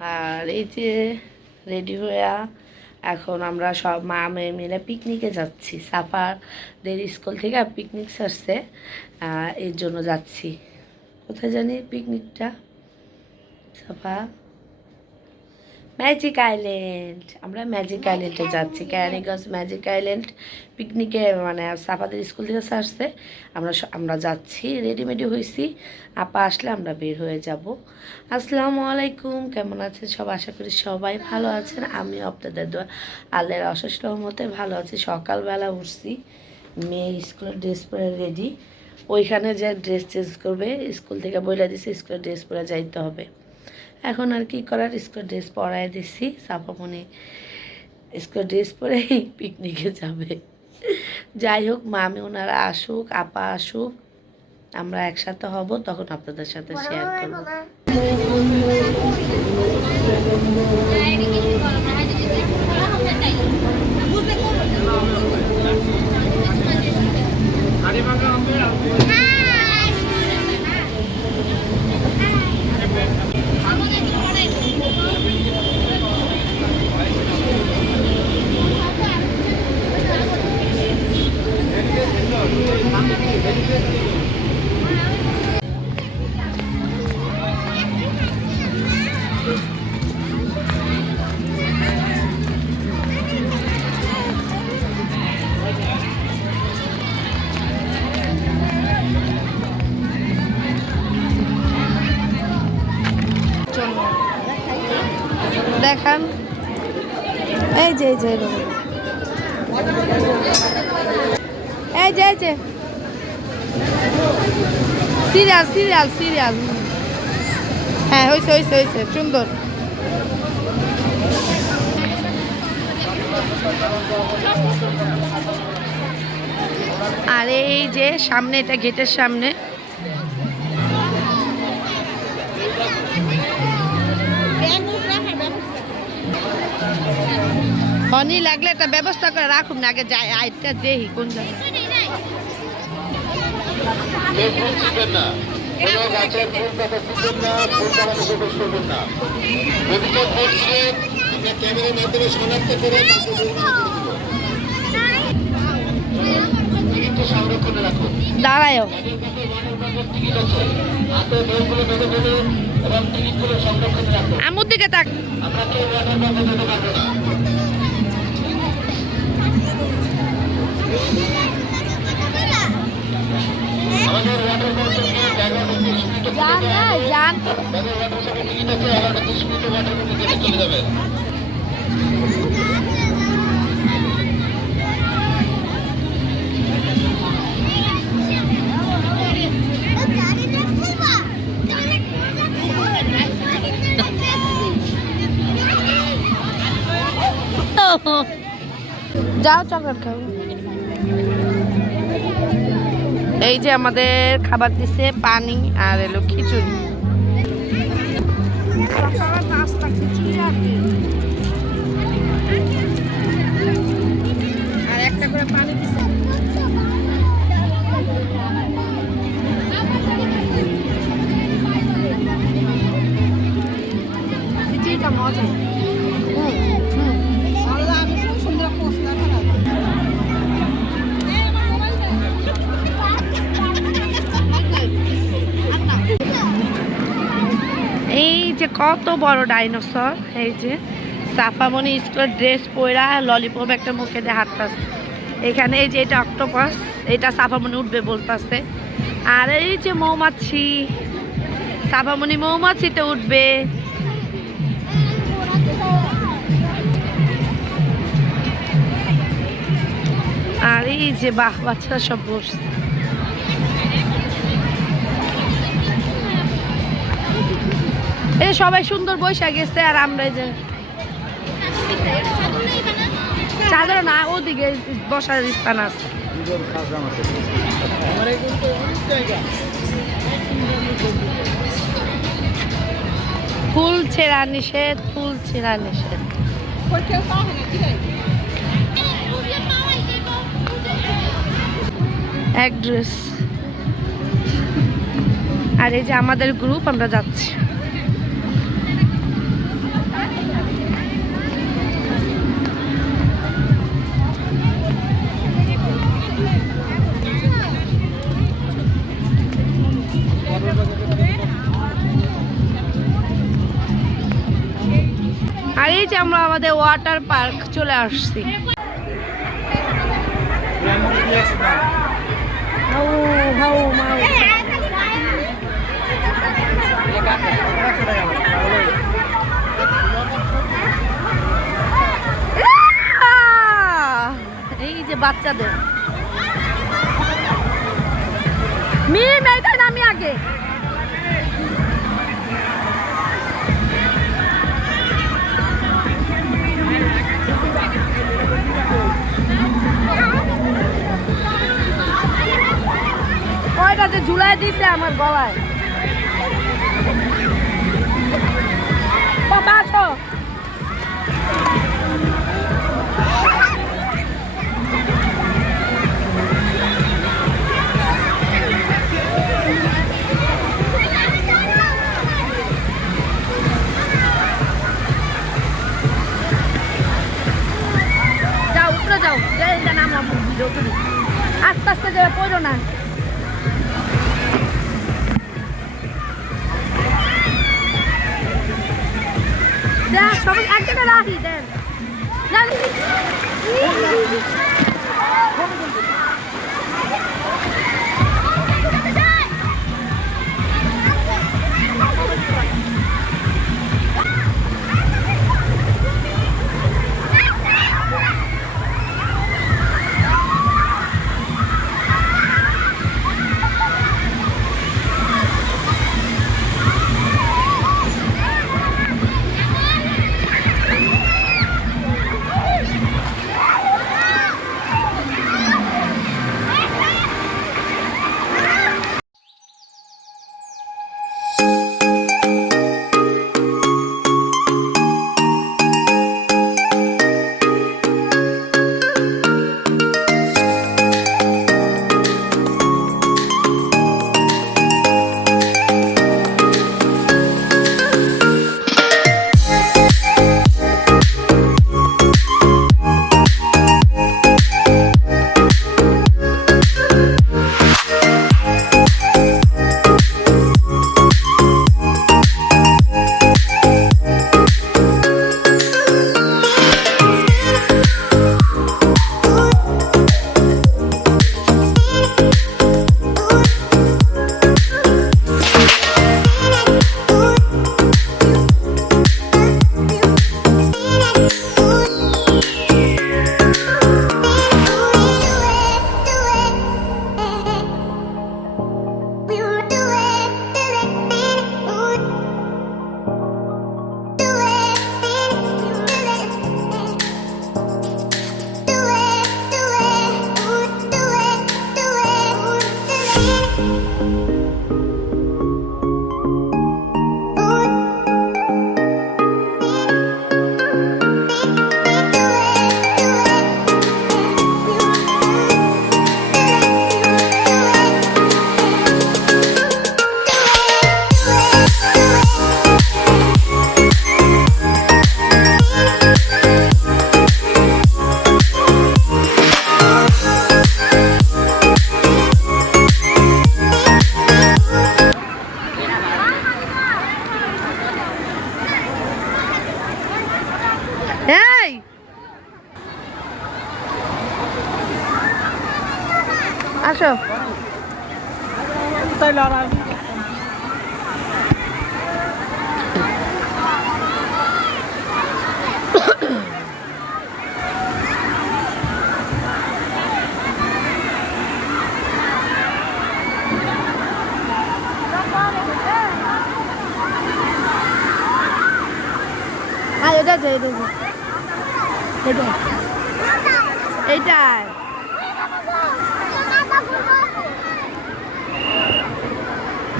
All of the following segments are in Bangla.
আর এই যে রেডি হয়ে এখন আমরা সব মা মেয়ে মিলে পিকনিকে যাচ্ছি। সাফারদের স্কুল থেকে পিকনিক সারছে এর জন্য যাচ্ছি। কোথায় জানি পিকনিকটা সাফা? ম্যাজিক আইল্যান্ড আমরা ম্যাজিক আইল্যান্ডে যাচ্ছি। ক্যারানিগঞ্জ ম্যাজিক আইল্যান্ড পিকনিকে মানে সাফাদের স্কুল থেকে আসছে। আমরা আমরা যাচ্ছি রেডিমেডি হয়েছি আপা আসলে আমরা বের হয়ে যাব। আসসালামু আলাইকুম কেমন আছেন সব? আশা করি সবাই ভালো আছেন। আমি আপনাদের দোয়া আল্লাহর অশেষ রহমতে ভালো আছি। সকালবেলা উঠছি মেয়ে স্কুলের ড্রেস পরে রেডি ওইখানে যে ড্রেস চেঞ্জ করবে স্কুল থেকে বলে দিছে স্কুলের ড্রেস পরে যাইতে হবে। এখন আর কি করার? স্কুল ড্রেস পরাই দিছি। সাপামনি স্কুল ড্রেস পরেই পিকনিকে যাবে। যাই হোক, মামি ওনারা আসুক, আপা আসুক, আমরা একসাথে হব, তখন আপনাদের সাথে শেয়ার করব। দেখান এই যে এই যে। এই যে। এই যে সিরিয়াল সিরিয়াল সিরিয়াল হ্যাঁ হয়েছে হয়েছে হয়েছে সুন্দর। আর এই যে সামনে, এটা গেটের সামনে। হনি লাগলে একটা ব্যবস্থা করে রাখুন না আগে যাই আইটা দেখি কোন জায়গায়। এবং দিকে তাক। আমাদের ওয়াটার পার্কের এগারোটা তিরিশ মিনিটে যান। না জান আমাদের ওয়াটার পার্কের টিকিট আছে এগারোটা তিরিশ মিনিটে ওয়াটার পার্কে চলে যাবেন যাও, চকলেট খাব এই যে আমাদের খাবার দিছে পানি আর এলো খিচুড়ি। আর একটা করে পানি কত বড় ডাইনোসর। এই যে সাফামণি স্কুলের ড্রেস পরা ললিপপ একটা মুখে দিয়ে হাঁটতেছে। এখানে এই যে এটা অক্টোপাস, এটা সাফামণি উঠবে বলতেছে। আর এই যে মৌমাছি সাফামণি মৌমাছিতে উঠবে। আর এই যে বাহ বাচ্চারা সব বসছে। এই সবাই সুন্দর বৈশাখ গেছে আর আমরা যে চাদর না, ওদিকে বসার স্থান আছে। ফুল ছেঁড়া নিষেধ, ফুল ছেঁড়া নিষেধ। আর এই যে আমাদের গ্রুপ আমরা যাচ্ছি। আমাদের ওয়াটার পার্ক চলে আসছি। এই যে বাচ্চাদের। মিম এইটা নামি আগে। ওইটা দিছে আমার গলায়। দেখ সবাই একজনে রাখি দেন জানি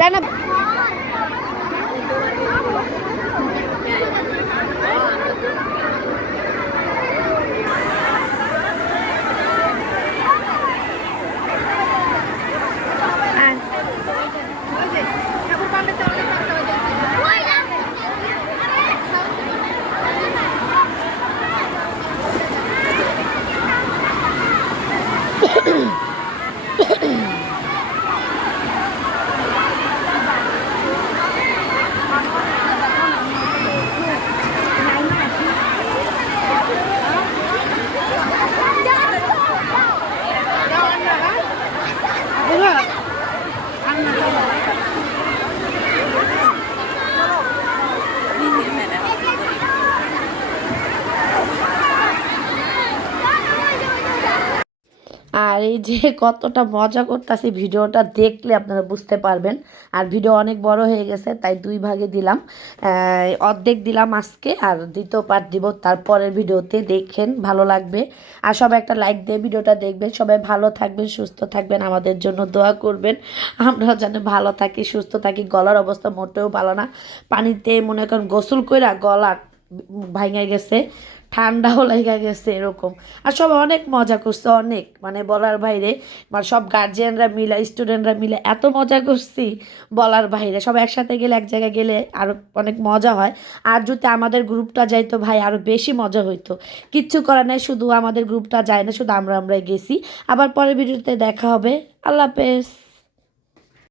কেন এই যে কতটা মজা করতেছি ভিডিওটা দেখলে আপনারা বুঝতে পারবেন। আর ভিডিও অনেক বড় হয়ে গেছে, তাই দুই ভাগে দিলাম। অর্ধেক দিলাম আজকে আর দ্বিতীয় পার্ট দিব তারপরের ভিডিওতে। দেখেন, ভালো লাগবে। আর সবাই একটা লাইক দিয়ে ভিডিওটা দেখবেন। সবাই ভালো থাকবেন, সুস্থ থাকবেন, আমাদের জন্য দোয়া করবেন। আমরা যেন ভালো থাকি, সুস্থ থাকি। গলার অবস্থা মোটেও ভালো না। পানিতে মনে করেন গোসল কইরা গলা ভাঙা গেছে। ঠান্ডাও লেগে গেছে এরকম। আর সব অনেক মজা করছে, অনেক। মানে বলার বাইরে মানে সব গার্জিয়ানরা মিলে স্টুডেন্টরা মিলে এত মজা করছি বলার বাইরে। সব একসাথে গেলে, এক জায়গায় গেলে আরও অনেক মজা হয়। আর যদি আমাদের গ্রুপটা যাইতো ভাই আরও বেশি মজা হইতো। কিচ্ছু করার নাই, শুধু আমাদের গ্রুপটা যায় না, শুধু আমরা আমরাই গেছি। আবার পরের ভিডিওতে দেখা হবে। আল্লাহ হাফেজ।